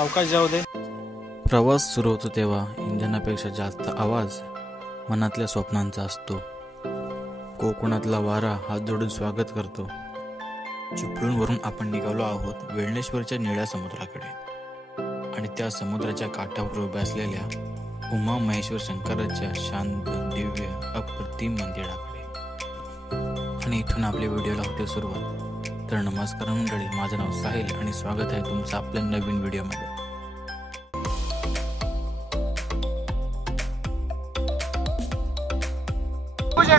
अवकाश जाऊ दे। प्रवास सुरू होतो तेव्हा इंधनापेक्षा जास्त आवाज मनातल्या स्वप्नांचा असतो। कोकणातला वारा हात जोडून स्वागत करतो। चिपळूणवरून आपण निघालो आहोत वेळणेश्वरच्या निळ्या समुद्राकडे आणि त्या समुद्राच्या काठावर उभ्या असलेल्या उमा महेश्वर शंकराच्या शांत दिव्य अप्रतिम मंदिराकडे। आणि इथून आपल्या व्हिडिओला होते सुरुवात। तर नमस्कार मंडळी, माझं नाव साहिल आणि स्वागत आहे तुमचं आपल्या नवीन व्हिडिओमध्ये।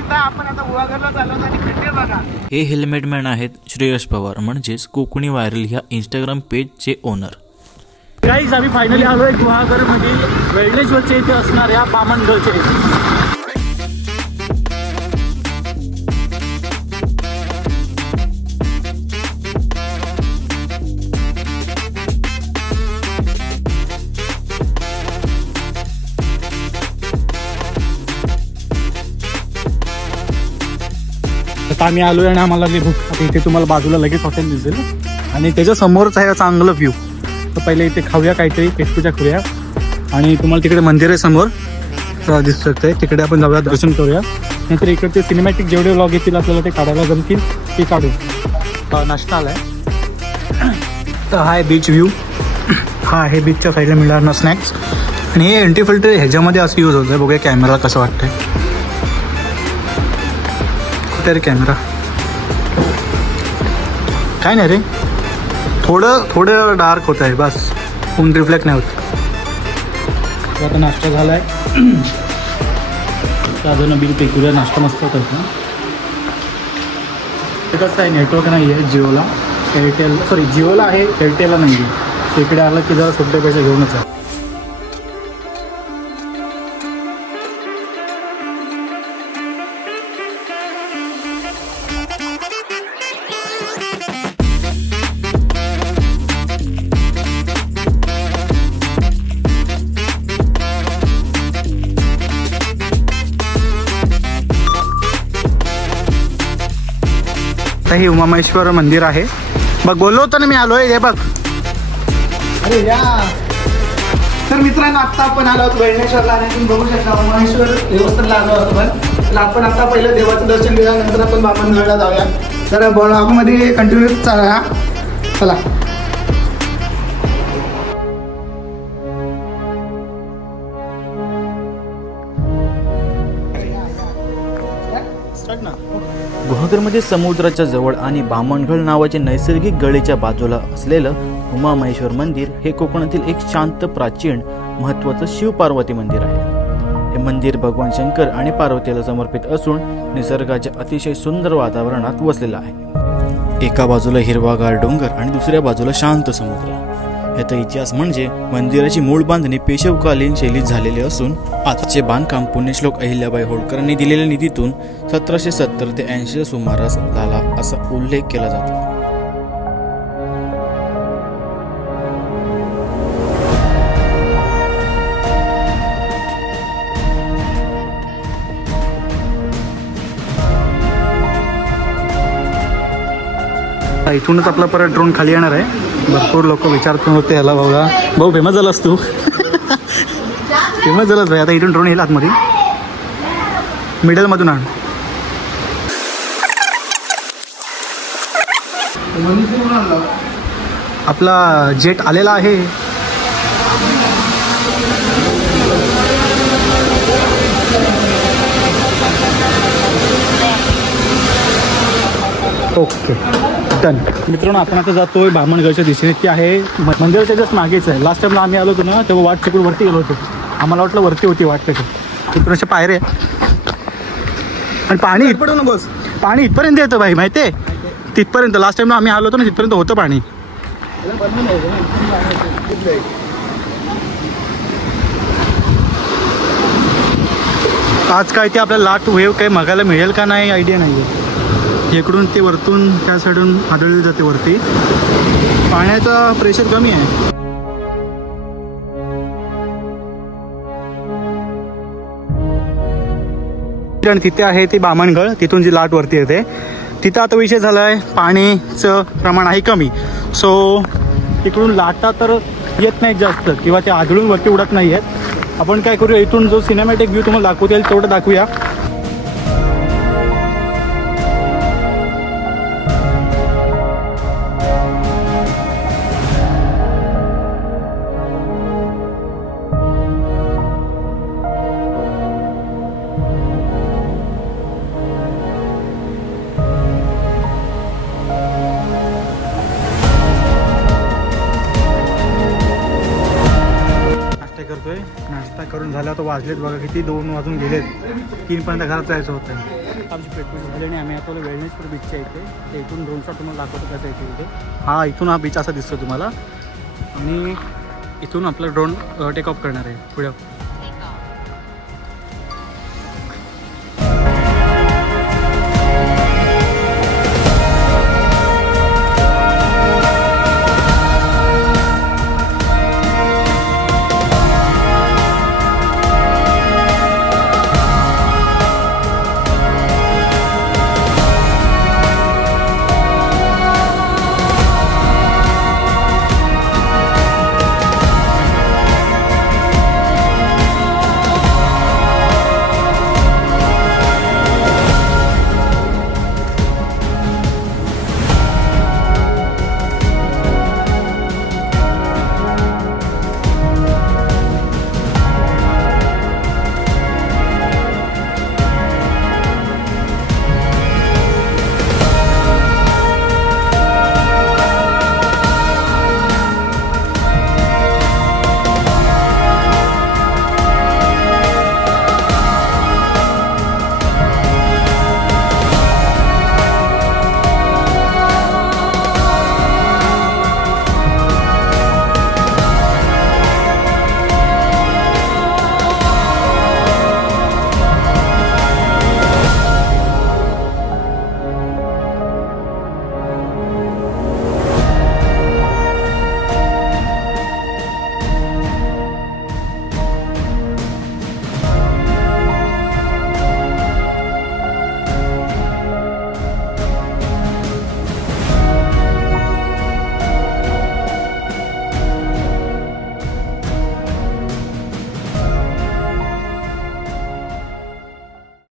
आपण आता उवागरला चाललो आणि खड्डे बघा। हे हेल्मेट मॅन आहेत श्रेयश पवार, म्हणजेच कोकणी व्हायरल ह्या इंस्टाग्राम पेजचे ओनर। गाईज आम्ही फायनली आलोय गुहागर मधील वेळणेश्वरच्या इथे असणाऱ्या बामणगडच्या इथे। आता आम्ही आलोय आणि आम्हाला लागली भूक। आता इथे तुम्हाला बाजूला लगेच हॉटेल दिसेल आणि त्याच्या समोरच आहे चांगलं व्ह्यू। तर पहिले इथे खाऊया काहीतरी, पेटपूजा करूया आणि तुम्हाला तिकडे मंदिर आहे समोर दिसू शकते, तिकडे आपण जाऊया, दर्शन करूया। नंतर इकडचे सिनेमॅटिक जेवढे व्लॉग येतील आपल्याला ते काढायला जमतील ते काढू। नाश्ता आलाय। तर हा आहे बीच व्ह्यू, हा आहे बीचच्या साईडला मिळणार स्नॅक्स आणि हे एंटी फिल्टर ह्याच्यामध्ये असं यूज होतं। बघूया कॅमेरा कसं वाटतंय। कुठे रे कॅमेरा? काय नाही रे, थोडं डार्क होत आहे बस, ऊन रिफ्लेक्ट नाही होत। आता नाश्ता झालाय, साधं बिल पे करूया। नाश्ता मस्त होता ना। कसं आहे, नेटवर्क नाही आहे जिओला, एअरटेल सॉरी जिओला आहे, एअरटेलला नाही आहे। सो इकडे आलं की जरा सुट्टे पैसे घेऊनच आहे। हे उमा महेश्वर मंदिर आहे बघ, बोललो होतो ना मी आलोय, हे बघ। अरे या तर मित्रांनो, आता आपण आलो आहोत वेळणेश्वरला आणि तुम्ही बघू शकता उमा महेश्वर देवस्थानला आलो आहोत पण आपण आता पहिलं देवाचं दर्शन केल्यानंतर आपण बामणगडला जाऊया। तर ब्लॉगमध्ये कंटिन्यू चालूया, चला। गुहागरमध्ये समुद्राच्या जवळ आणि बामणगड नावाचे नैसर्गिक गळीच्या बाजूला असलेलं उमा महेश्वर मंदिर हे कोकणातील एक शांत, प्राचीन, महत्त्वाचं शिव पार्वती मंदिर आहे। हे मंदिर भगवान शंकर आणि पार्वतीला समर्पित असून निसर्गाच्या अतिशय सुंदर वातावरणात वसलेलं आहे। एका बाजूला हिरवागार डोंगर आणि दुसऱ्या बाजूला शांत समुद्र। याचा इतिहास म्हणजे मंदिराची मूळ बांधणी पेशवकालीन शैलीत झालेली असून आजचे बांधकाम पुण्यश्लोक अहिल्याबाई होळकरांनी दिलेल्या निधीतून 1770 ते 80 सुमारास झाला असा उल्लेख केला जातो। इथूनच आपला परत ड्रोन खाली येणार आहे। भरपूर लोक विचारतो होते याला, बघा भाऊ फेमस झालास तू। फेमस झालास भाई। आता इथून ड्रोन येईल आतमध्ये, मिडल मधून आण। आपला जेट आलेला आहे। Okay done. मित्रांनो, आपण आता जातोय बामणगडच्या दिशेने। ती आहे मंदिराच्या जस्ट मागेच आहे। लास्ट टाइमला आम्ही आलो होतो ना तेव्हा वाट चुकून वरती गेलो होतो, आम्हाला वाटलं वरती होती वाट त्याची। इथून पायरे आणि पाणी इथपर्यंत ना बस, पाणी इथपर्यंत येतं भाई, माहिती आहे तिथपर्यंत। लास्ट टाइमला आम्ही आलो होतो ना तिथपर्यंत होतं पाणी। आज काय ते आपल्याला लाट वेव्ह काही बघायला मिळेल का नाही आयडिया नाही आहे। इकडून ते वरतून त्या साईडून आढळली जाते वरती, पाण्याचा प्रेशर कमी आहे। आणि तिथे आहे ती बामणगड, तिथून जी लाट वरती येते तिथं आता विषय झाला आहे पाणीचं प्रमाण आहे कमी। सो तिकडून लाटा तर येत नाहीत जास्त किंवा ते आदळून वरती उडत नाही आहेत. आपण काय करूया, इथून जो सिनेमॅटिक व्ह्यू तुम्हाला दाखवता येईल तेवढं दाखवूया. करतोय नाश्ता करून झाला तो वाजलेत बघा किती, 2 वाजून गेलेत. 3 पर्यंत घरात जायचं होतं. आमची पेटपूजी झाली आणि आम्ही आता वेळनेसपूर बीचच्या इथे. ते इथून ड्रोन शॉट तुम्हाला दाखवतो कसं येते इथे. हा इथून हा बीच असा दिसतो तुम्हाला आणि इथून आपला ड्रोन टेक ऑफ करणार आहे पुढे.